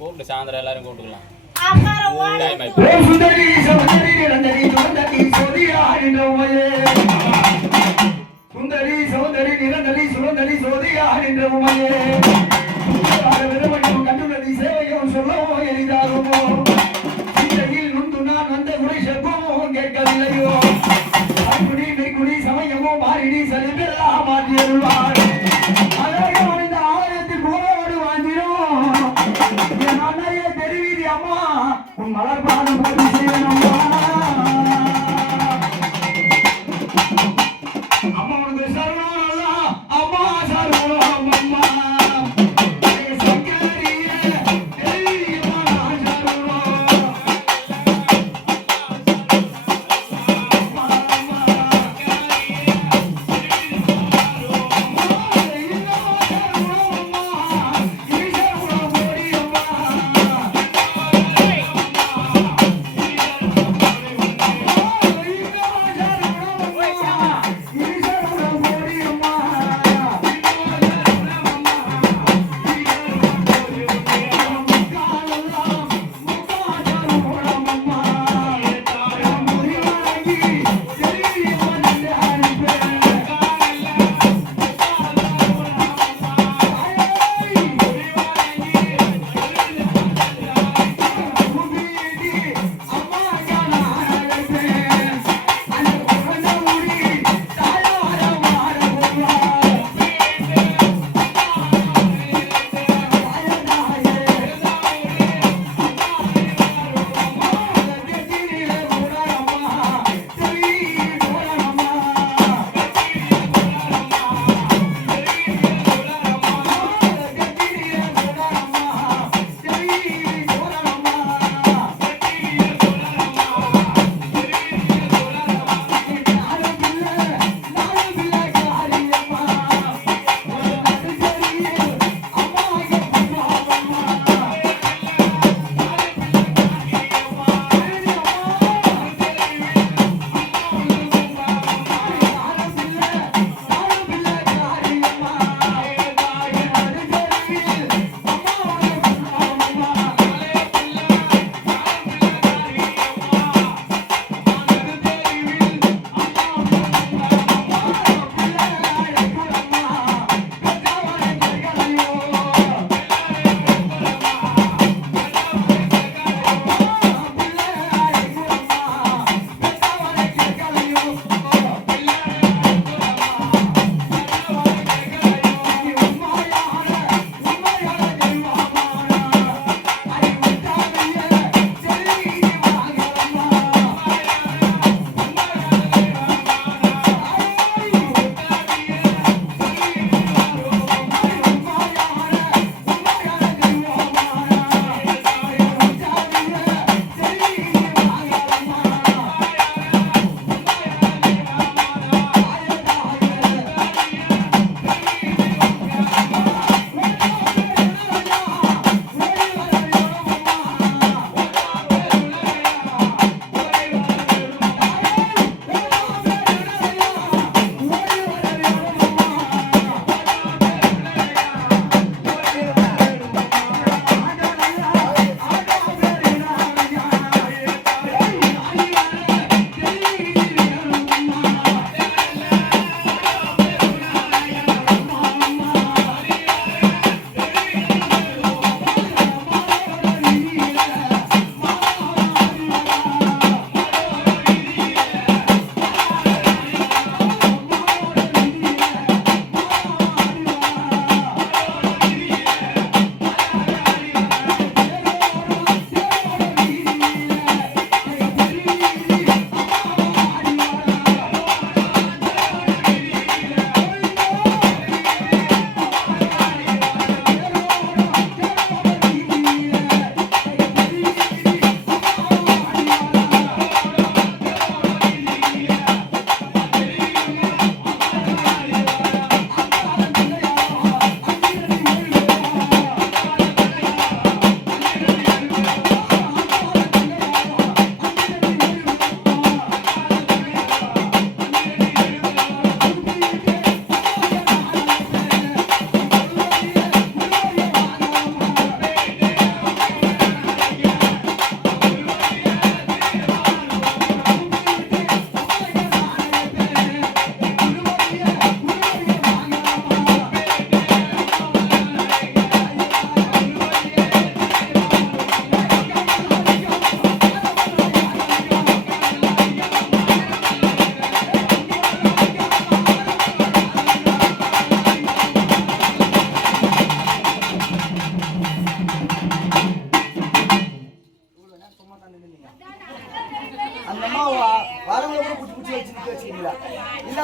கூப்பிட்டு சாயந்தரம் எல்லாரும் கூப்பிட்டுக்கலாம். சுந்தரி சௌந்தரி நிரந்தரி சுந்தரி சோதியாடின்றவுமையே சுந்தரி சௌந்தரி நிரந்தரி சுந்தரி சோதியாடின்றவுமையே விதமணியும் கண்டுள்ளதி சேவையும் சொல்லவோ எளிதாகுமோ சிந்தையில் நுந்து நான் வந்த குறை செப்பமும் கேட்கவில்லையோ அன்புடி மெய்குடி சமயமோ மாறிடி செல்வெல்லாம் மாற்றியருள்வார் அழகே மனித ஆலயத்தில் புகழோடு வாழ்ந்திரும் என் அன்னையே தெரிவிதி அம்மா உன் மலர்பாதம் போட்டு செய்யணும்மா அம்மா உனக்கு சரணம் அம்மா சரணம் அம்மா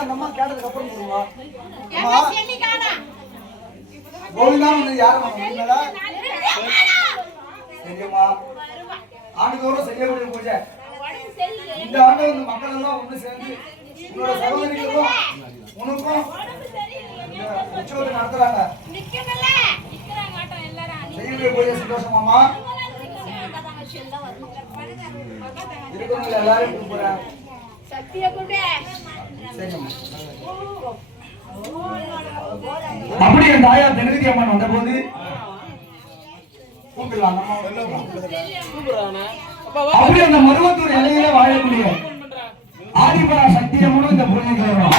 அந்த அம்மா கேட்டதுக்கு அப்புறம் கொடுங்க. அம்மா கோவிந்தா யாரும் சரிம்மா ஆண்டுதோறும் செய்யக்கூடிய பூஜை இந்த ஆண்டு வந்து மக்கள் எல்லாம் ஒன்று சேர்ந்து உன்னோட சகோதரிகளுக்கும் உனக்கும் உற்சவத்தை நடத்துறாங்க. செய்யக்கூடிய பூஜை சந்தோஷமாமா இருக்கணும் எல்லாரும் கூப்பிடுறேன். அப்படி என் தாயார் தினகதி அம்மன் வந்த போது அப்படி அந்த மருவத்தூர் எல்லையில வாழக்கூடிய ஆதிபரா சக்தி அம்மனும் இந்த பூஜைக்கு வரும்.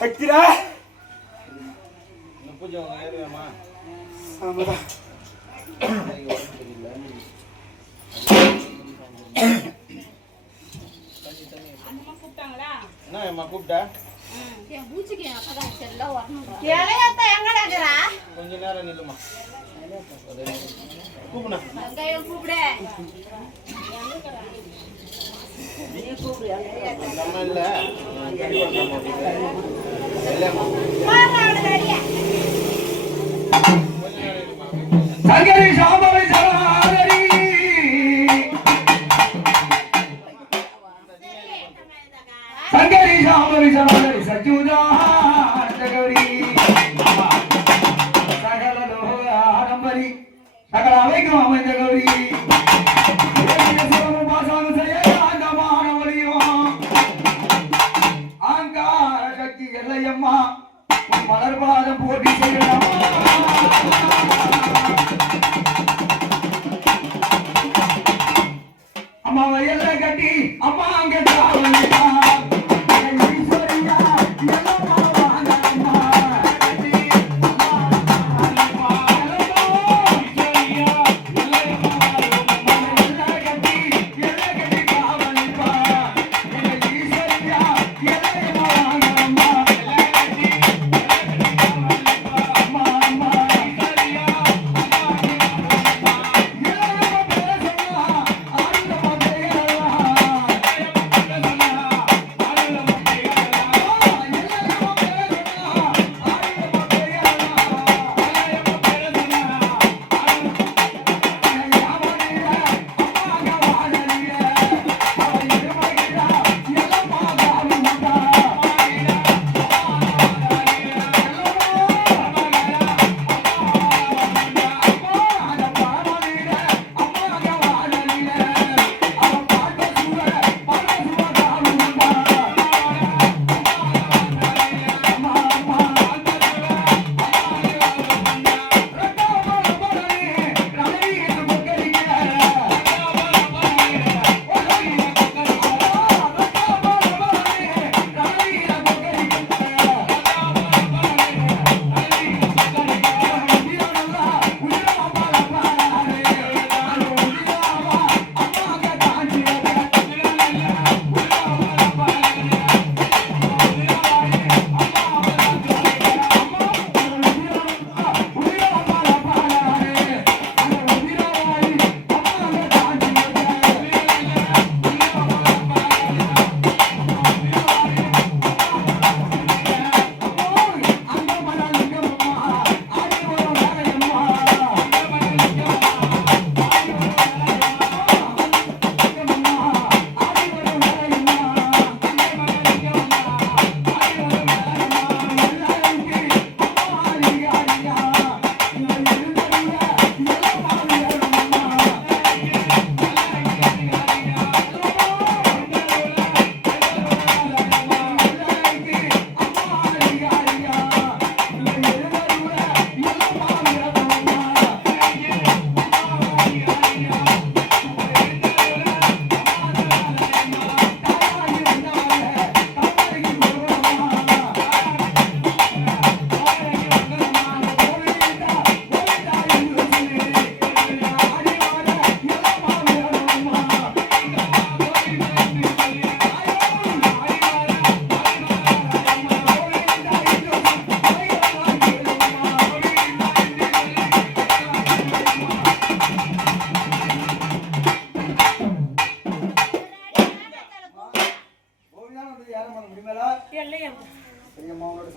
சக்திரா பூஜை ஏறுவேமா ஆமாடா என்ன கூப்பிட்டா கொஞ்ச நேரம் நில்லுமா கூப்பிடா நம்ம இல்ல சங்கரி சாம்பவி சரணாகரி சங்கரி சாம்பவி சரணாகரி சஜுதா சகரி சகல ஆடம்பரி சகல அவைக்கும் அமைந்த கௌரி பாசாங்க செய்ய அந்த மாணவரியும் ஆங்கார சக்தி எல்லையம்மா மலர்பாதம் போட்டி செய்யலாமா அம்மாவை எல்லாம் கட்டி அம்மா அங்க ஈஸ்வரியா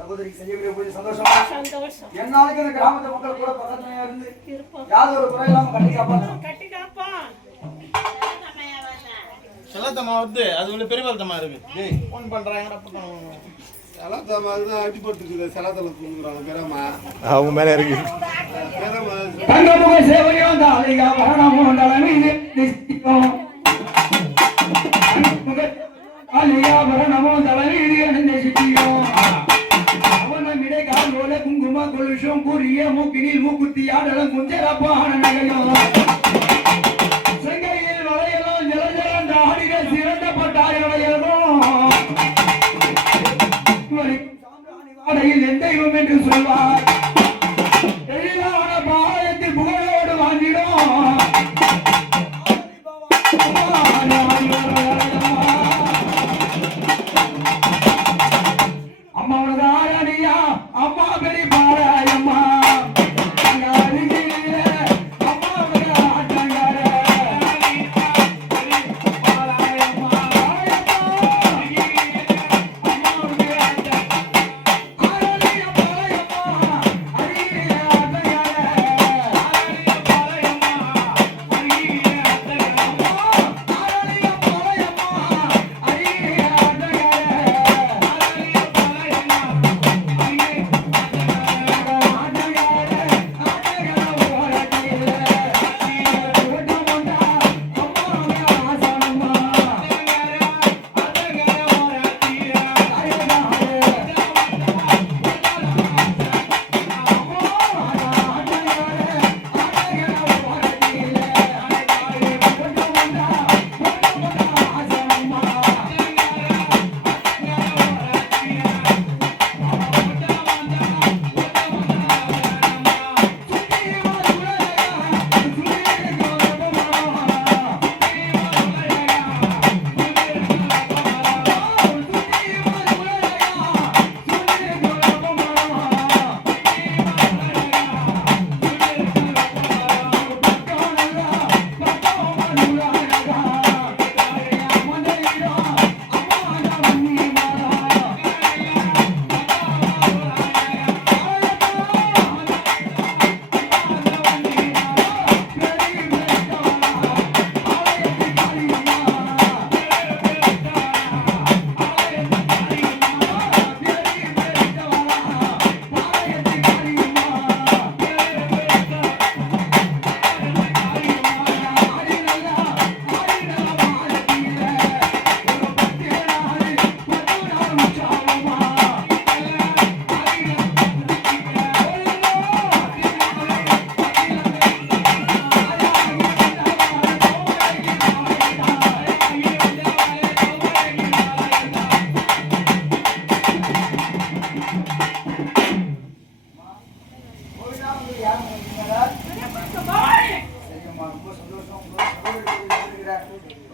சகோதரிக்கு செய்யக்கூடிய பூஜை சந்தோஷமா என்னாலும் இந்த கிராமத்து மக்கள் கூட பக்கத்துலயா இருந்து யாரும் ஒரு குறை இல்லாம கட்டி காப்பா செல்லத்தம்மா வந்து அது உள்ள பெரியபாலத்தம்மா இருக்கு போன் பண்றாங்க செலத்தம்மா தான் அடி போட்டுருக்குது செலத்தல தூங்குறாங்க பெரியம்மா அவங்க மேல இருக்கு தங்கமுக சேவையும் தாலிகா பரணமும் தலைமை ஆலியாபரணமும் தலைவீதியனந்த சிட்டியும் அவனமிடை காலோல குங்கும கொலுஷம் கூறிய மூக்கினில் மூக்குத்தி ஆடலம் குஞ்சரப்பான நகையும் செங்கையில் வளையலும் ஜலஜலந்த ஆடிட சிறந்த பட்டாயடையலும் வாடையில் என் தெய்வம் என்று சொல்வார் எழிலான பாளையத்தில் புகழோடு வாங்கிடும் அம்மா பெரிய பாராயம்மா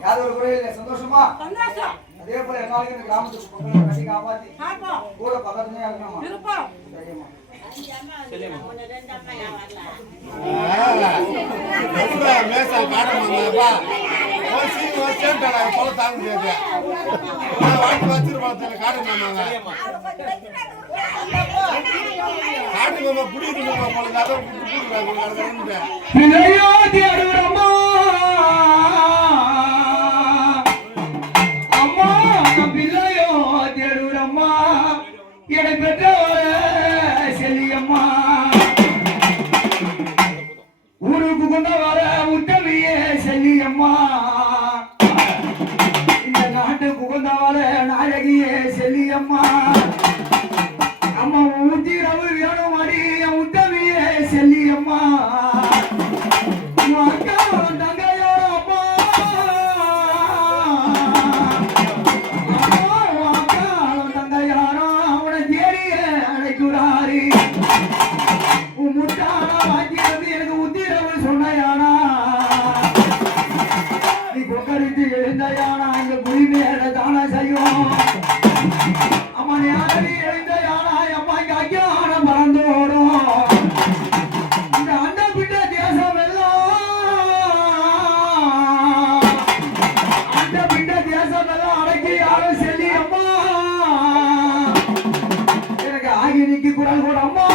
யாரும் ஒரு குறை இல்லை. சந்தோஷமா? அதே போல என்னாலும் இந்த கிராமத்துக்கு பொங்கலை கட்டி காப்பாத்தி கூட பக்கத்துலயே இருக்கணுமா? சரிம்மா. மேசல் காட்டமாப்பா போல தாங்க முடியாது வாட்டு வச்சிருப்பாங்க காட்டுமாங்க காட்டுமா புடிக்குமா போல பிள்ளையோதி அருவரம்மா அம்மா பிள்ளையோதி அருவரம்மா என்னை பெற்றவர செல்லியம்மா ஊருக்கு கொண்ட வர உத்தமியே செல்லியம்மா இந்த நாட்டுக்கு கொண்ட வர நாயகியே செல்லியம்மா அம்மா ஊத்திரவு வேணும் அடி உத்தமியே செல்லியம்மா அக்கா தங்கையோ அம்மா அக்கா தங்கையாரோ அவனை தேடிய அழைக்கிறாரு முட்டாளா வாங்கியது எனக்கு உத்திரவு சொன்னையானா நீ கொக்கரித்து எழுந்தையானா இந்த குடி மேல தானா செய்யும் அம்மா நீ அடி எழுந்தையானா அம்மா இங்க அக்கியான மறந்தோடும் இந்த அண்ட பிட்ட தேசம் எல்லாம் அண்ட பிட்ட தேசம் எல்லாம் அடக்கி யாரும் செல்லி அம்மா எனக்கு ஆகி நிக்கி குரல் கூட அம்மா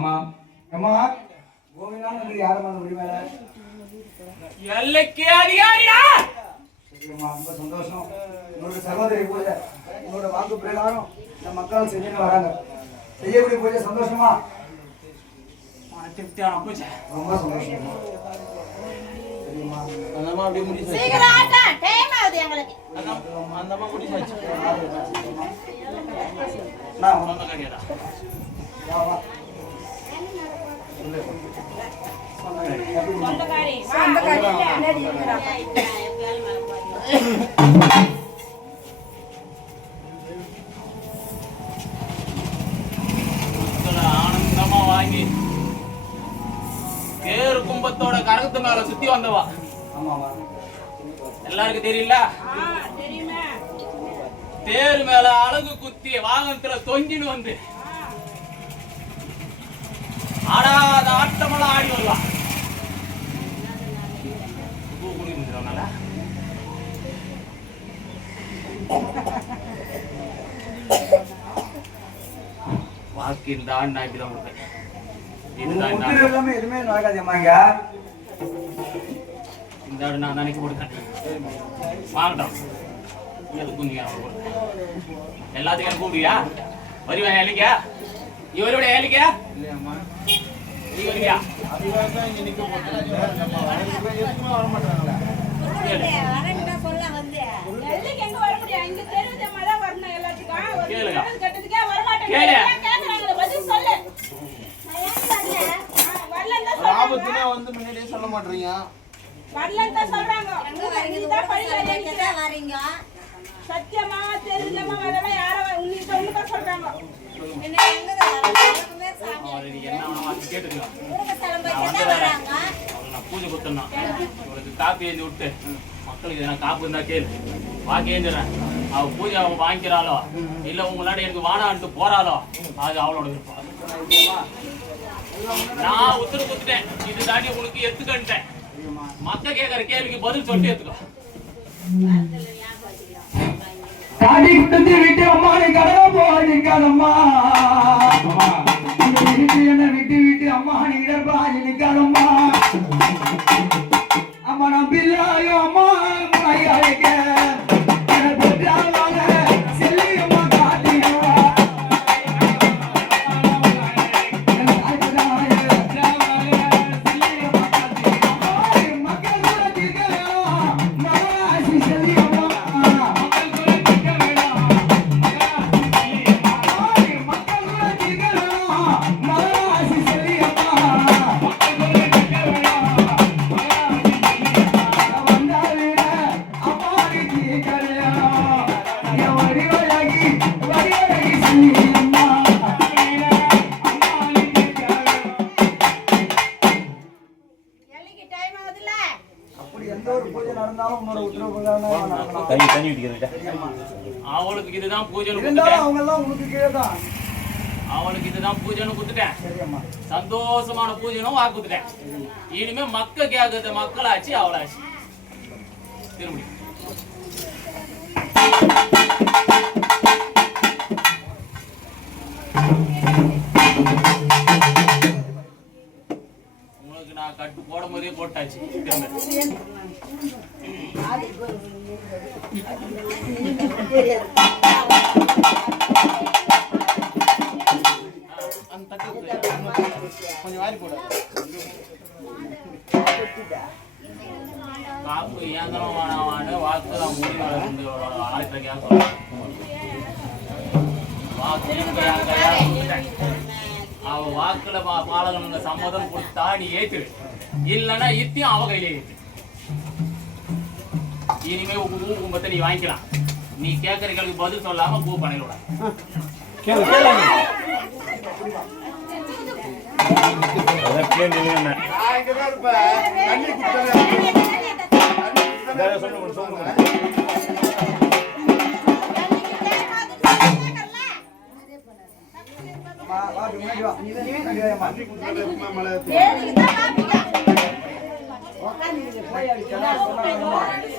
ஆமா அம்மா கோவிந்தானது யாரம்மா அந்த முடிமேல எல்லைக்கு அதிகாரிடா. சரிம்மா ரொம்ப சந்தோஷம். உங்களோட சகோதரி பூஜை உங்களோட வாக்கு பிரகாரம் இந்த மக்கள் செஞ்சுட்டு வராங்க. செய்யக்கூடிய பூஜை சந்தோஷமா? திருப்தியான பூஜை. ரொம்ப சந்தோஷம். சரிம்மா அந்தம்மா அப்படியே முடிச்சு சீக்கிரம் ஆட்டா டைம் ஆகுது எங்களுக்கு. அந்தம்மா முடிச்சாச்சு. நான் சொந்த கடையாடா. வா வா சொந்தக்காரி முன்னாடி இருக்கறா. ஆனந்தமா வாங்கி தேர் கும்பத்தோட கரகத்து மேல சுத்தி வந்தவா. ஆமாவா எல்லாருக்கும் தெரியல? தெரியுமே. தேர் மேல அழகு குத்தி வாகனத்துல தொங்கின்னு வந்து ஆடாத ஆட்டமெல்லாம் ஆடி வரலாம். வாக்கு இந்த ஆண்டு நான் இப்படிதான் கொடுப்பேன். இதுதான் இந்த ஆண்டு. எல்லாமே எதுவுமே நடக்காதேம்மா இங்க. இந்த ஆடு நான் நினைக்க கொடுத்தேன். வாங்கட்டும். எதுக்கும் நீங்க எல்லாத்துக்கும் கூப்பிடுவியா? வருவா ஏலிக்கா? நீ வருவா ஏலிக்கா? இல்லையாம்மா நீ வருவியா? அதுக்காக தான் இங்க நிக்க போட்டேன். நம்ம எதுக்குமே வர மாட்டாங்களா? வரேன்டா சொல்ல வந்து. எல்லைக்கு எங்க வர முடியும்? இங்க தெரியுதே மழை வரணும் எல்லாத்துக்கும். ஒரு கேளுங்க. கட்டத்துக்கே வர மாட்டேங்க. கேளு. கேக்குறாங்க பதில் சொல்லு. நான் ஏன் வரல? வரலன்னு தான் ஒரு சொல்றாங்க. ஆபத்துனா வந்து முன்னாடியே சொல்ல மாட்டீங்க. வரலன்னு தான் சொல்றாங்க. எங்க வரீங்க? நீதான் படிக்க தான் வரீங்க. சத்தியமா தெரியலமா வரல யாரும் உன்னிட்ட ஒண்ணுதான் சொல்றாங்க. என்ன எங்க வரீங்க? சாமி அவரை நீ என்ன வேணுமோ அது கேட்டுக்கலாம். ஊருக்கு நான் கிளம்பிட்டு வந்து தான் வரேன். வராங்க. அவருக்கு நான் பூஜை கொடுத்தேன். இவளுக்கு காப்பி எழுதி விட்டு மக்களுக்கு எதனா காப்பு இருந்தா கேளு. வாக்கி எழுந்துடுறேன். அவ பூஜை அவன் வாங்கிக்கிறாளோ இல்ல உங்களாட எனக்கு வானான்ட்டு போறாளோ அது அவளோட விருப்பம். நான் உத்தரவு கொடுத்துட்டேன். இது தாண்டி உனக்கு எத்துக்கன்ட்டேன். மத்த கேட்கற கேள்விக்கு பதில் சொல்லிட்டு எடுத்துக்கோ. தாடி குட்டத்தை விட்டு அம்மா நீ கடலை போயிருக்காதம்மா. என்ன விட்டு விட்டு அம்மா நீ இடர்பாய் நிற்காதம்மா. அம்மா நான் பிள்ளாயோ அம்மா ஐயாயிக்க செல்லியம்மா காட்டியவா மக்கள் கூட தீர்க்கலாம் மகராசி செல்லியம்மா. எல்லைக்கு டைம் ஆகுதுல்ல? அப்படி எந்த ஒரு பூஜை நடந்தாலும் உன்னோட உத்தரவு பிரகாரம் நடக்கணும். அவளுக்கு இதுதான் பூஜைன்னு இருந்தாலும் கொடுத்துட்டேன். அவங்க எல்லாம் உனக்கு கீழே தான். அவளுக்கு இதுதான் பூஜைன்னு கொடுத்துட்டேன். சரியம்மா சந்தோஷமான பூஜைனும் வாக்கு கொடுத்துட்டேன். இனிமே மக்க கேட்கறது மக்களாச்சு அவளாச்சு. திரும்பி உங்களுக்கு நான் கட்டு போடும் போதே போட்டாச்சு. திரும்ப அந்த தட்டு கொஞ்சம் வாரி போடு. காப்பு இயந்திரம் வேணாவான்னு வாக்கு தான் முடிவு வந்து ஆயிரத்தி கேட்க வாக்கு அவ வாக்குல பாலகனுங்க சம்மதம் கொடுத்தா நீ ஏத்துரு. இல்லைன்னா இத்தியும் அவ கையிலே ஏத்து. இனிமே கும்பத்தை நீ வாங்கிக்கலாம். நீ கேட்கற கேள்விக்கு பதில் சொல்லாம பூ பண்ணிவிட. கேளு கேளு. நான் இங்கதான் இருப்பேன். தண்ணி குடிச்சாலே முன்னாடி வா. நீ முன்னாடி வாயம்மா. மழை எல்லைக்கு தான் பாப்பீங்க.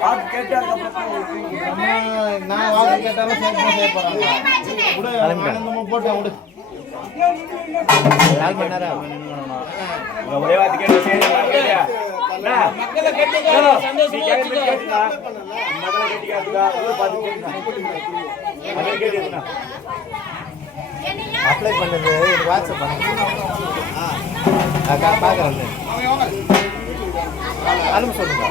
வாக்கு கேட்டு அதுக்கப்புறம் நான் வாக்கு கேட்டாலும் சேர்த்து செய்ய போறாங்க. விடு, ஆனந்தமா போட்டேன் விடு. ஒரே வார்த்தை கேட்டு சரி கேட்டியா மக்களை கட்டிக்கோ, சந்தோஷமா வச்சுக்கோ. மக்களை கட்டிக்காதுக்கா பார்த்து கேட்டுக்கா அப்ளை பண்ணது எனக்கு வாட்ஸ்அப் பண்ணுங்க பார்க்குறேன் அனுப்ப சொல்லுங்க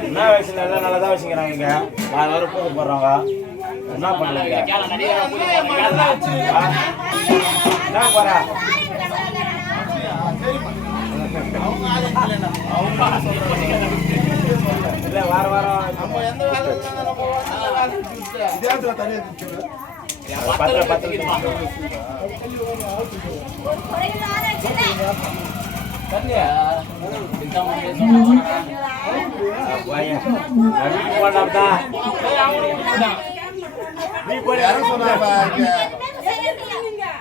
என்ன வயசுல எல்லாம் நல்லா தான் வச்சுக்கிறாங்க இங்க நான் வர பூஜை போடுறவங்க என்ன பண்ணுறீங்க என்ன போறா இல்லை வாரம் வாரம் நம்ம எந்த வேலை இல்லைன்னா நம்ம நல்ல வேலை விட்டு. இதே தனியாக திட்டு பத்திர பத்திர நீ போய் யாரும் சொன்னாப்பா இங்க